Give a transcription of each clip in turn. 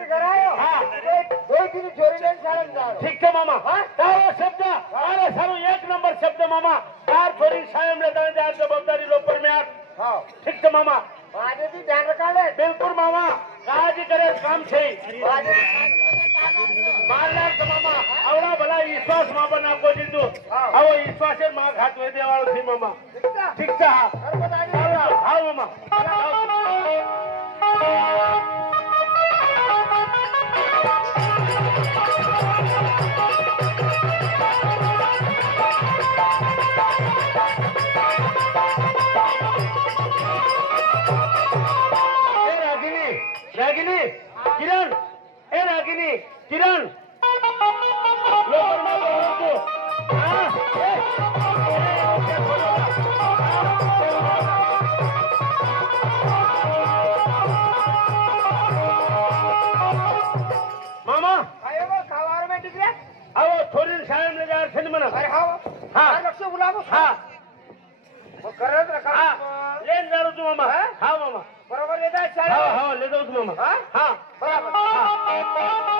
ते घर आहे हा होय तिने चोरीला शाळेत जावं ठीक आहे मामा काय शब्द अरे सर्व एक नंबर शब्द मामा चार छोरी शाळेमध्ये जाण्याची जबाबदारी लोपर मिळाल हो ठीक आहे मामा माझे ती ध्यान रखाले बिलकुल मामा काळजी करे काम छे माझे मारणार मामा आवडा भला विश्वास मामा नाको दीदू आवो विश्वास माग हात वे देवाळो थी मामा ठीक છે હા હા મામા रागिनी किरण ए रागिनी किरण लोकर में बोलतो हां मामा आयो वो खावार में टिक रे आओ थोड़ी शाळेत ले जा छन म्हणा अरे हां हां लक्ष बुलावो हां वो करत रखा लेन जारू तू मामा हां मामा बरोबर येता हां शाळेत हां ले जाऊ तू मामा हां बरोबर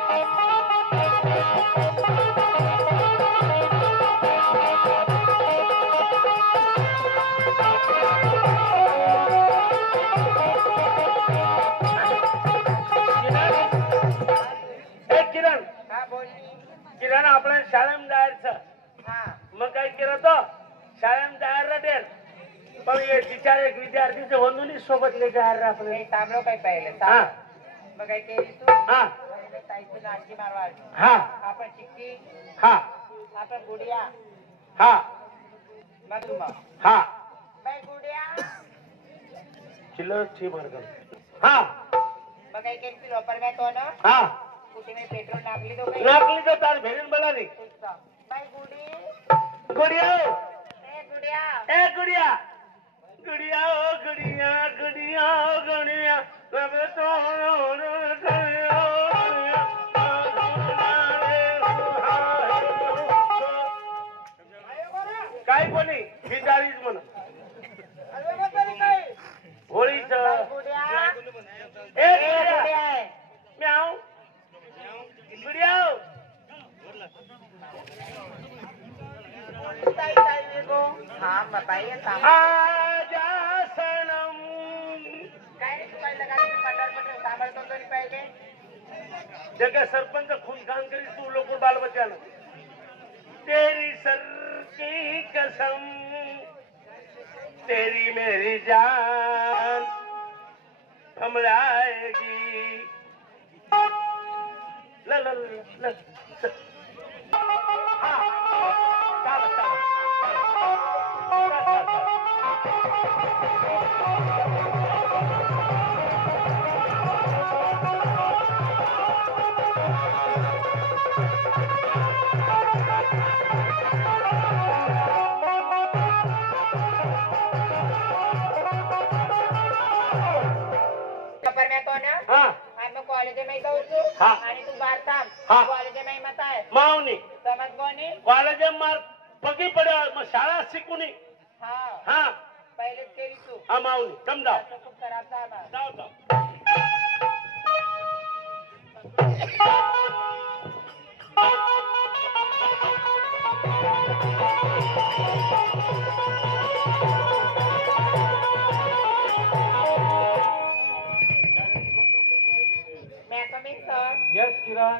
किरण हां बोल किरण आपल्या शाळेत जायचं हां मग काय केलं तो शाळेत जायला देल पण हे तिच्या एक विद्यार्थीचे बंधूनी सोबत ले जायला आपले नाही थांबलो काय पाहिले हां मग काय केली तू हां पहिले ताईची नाची मारवा हां आपण चिक्की हां आपण गुडिया हां मधुमा हां बाई गुडिया चिल्लर ची मार्गम हां मग काय केली तू लोपर में तो ना हां कुठे में पेट्रोल नागली दो गई नाकली तो तार भेरीन बोला नहीं बाई गुडी गुड़िया ए गुडिया ए गुड़िया गुड़िया ओ गुड़िया गुड़िया ओ गुड़िया रब तो काय कोणी बिचारीच म्हण अरे मग तरी काय होळीच बाई गुडिया ए गुड़िया गुडिया म्याऊ गुड़िया ताई ताई देखो हां बाई थांब आजा सनम काय रे तू काय लगा पटर पटर सांभाळतो तरी पहिले जगह सरपंच खून खान करी तू लोग बाल बच्चा तेरी सर की कसम तेरी मेरी जान हम लाएगी ल ल ल ल हाँ चल चल पेपर में तो ना हाँ आम्ही कॉलेज में जाऊ तू हाँ. आणि तू बार थांब हाँ. कॉलेज में मत आहे मावनी समज कोणी कॉलेज मार पगी पड्या मग शाळा शिकूनी हा हा पहिलेच केली तू हा मावनी कम जाओ तो खूप खराब झाला जाओ जाओ मैं कमिंग सर यस किरण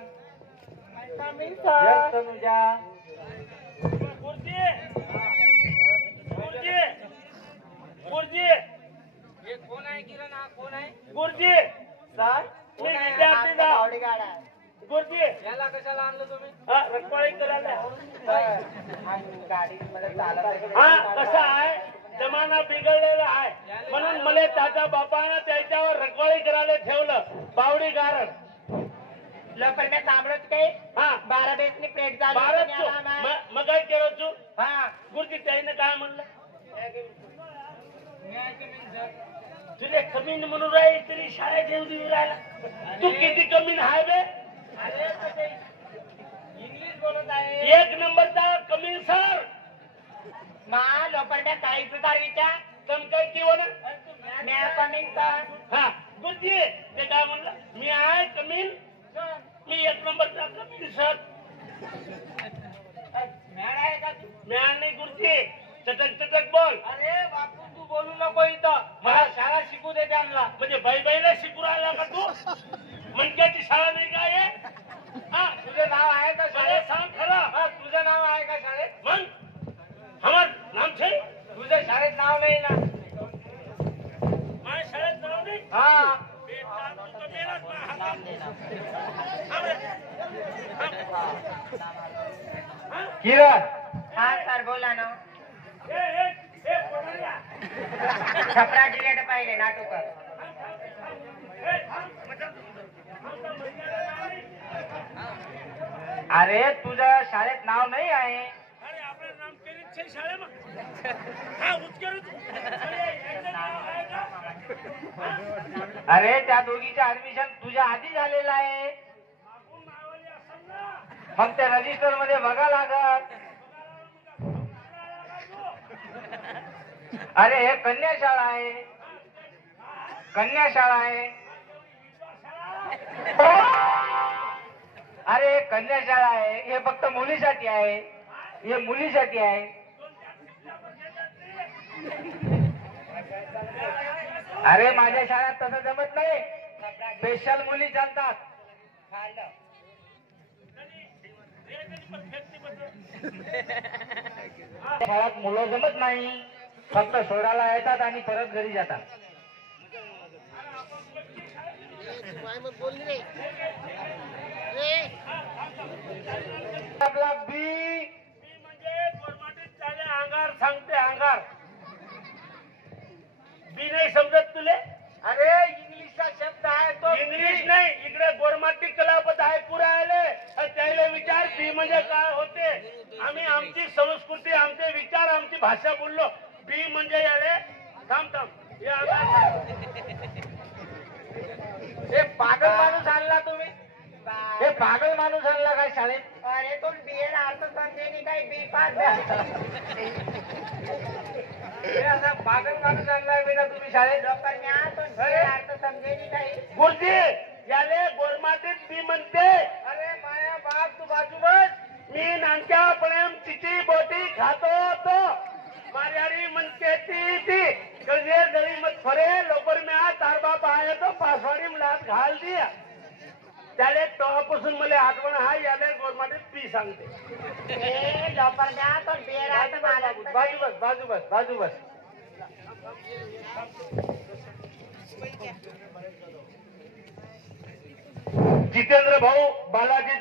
कमिंग यस सर तनुजा गुरुजी गुरुजी गुरुजी ये कोण आहे किरण हा कोण आहे गुरुजी सर मी विद्यार्थी दा आवडी गाडा गुरुजी याला कशाला आणलं तुम्ही हा रखवाळी करायला गाडी मला चालत हा कसा आहे जमाना बिघडलेला आहे म्हणून मला त्याच्या बापानं त्याच्यावर रखवाळी करायला ठेवलं बावडी गारण पण मी थांबलोच काही हा 12 बेसनी प्लेट झाली भारत तुम्ही आला ना. मग काय केलं तू हा गुरुजी त्याने काय म्हणलं तुझे कमीन म्हणून राही तरी शाळेत येऊ देऊ राहिला तू किती कमीन आहे बे इंग्लिश बोलत आहे एक नंबरचा कमीन सर मा लोपरड्या काही सुधार विचार कम काय किंवा मी कमिंग सर हा गुरुजी ते काय म्हणलं मी आहे कमीन किरण हा सर बोला ना छपरा जिल्ह्यात पाहिले नाटुकर अरे तुझ्या शाळेत नाव नाही आहे. अरे त्या दोघीचे ऍडमिशन तुझ्या आधी झालेलं आहे. मग त्या रजिस्टर मध्ये बघा लागत. अरे हे कन्या शाळा आहे. कन्या शाळा आहे. अरे हे कन्या शाळा आहे. हे फक्त मुलीसाठी आहे. हे मुलीसाठी आहे. अरे माझ्या शाळेत तसं जमत नाही. स्पेशल मुली चालतात. शाळेत मुलं जमत नाही. फक्त सोडायला येतात आणि परत घरी जातात. आपला बी म्हणजे गोरमाटीत चाले अंगार सांगते अंगार. बी नाही समजत तुले. अरे इंग्लिशचा शब्द आहे तो. इंग्लिश नाही इकडे गोरमाटी कलापद आहे पुरा आले. त्याला विचार बी म्हणजे काय होते. आम्ही आमची संस्कृती आमचे विचार आमची भाषा बोललो. बी म्हणजे याले थांब थांब हे पागल माणूस आणला तुम्ही. हे पागल माणूस आणला काय शाळेत. अरे तुम बीए अर्थ समजे नाही काही बी पास हे असा पागल माणूस आणलाय बेटा तुम्ही शाळेत. लोकांना तुम बीए अर्थ समजे नाही काही गुरुजी याले गोरमाटीत बी म्हणते. अरे माया बाप तू बाजू बस. मी नानक्यापणे चिची बोटी खातो तो मार्याडी म्हणते ती गजे जरी मत फरे लोकर में आ तार बाप आए तो पासवाडी लात घाल दिया. त्याले तेव्हापासून मला आठवण हा याले गोरमाटीत पी सांगते. लोकांना तुम बीए अर्थ मला बाजू बस बाजू बस बाजू बस. जितेंद्र भाऊ बालाजी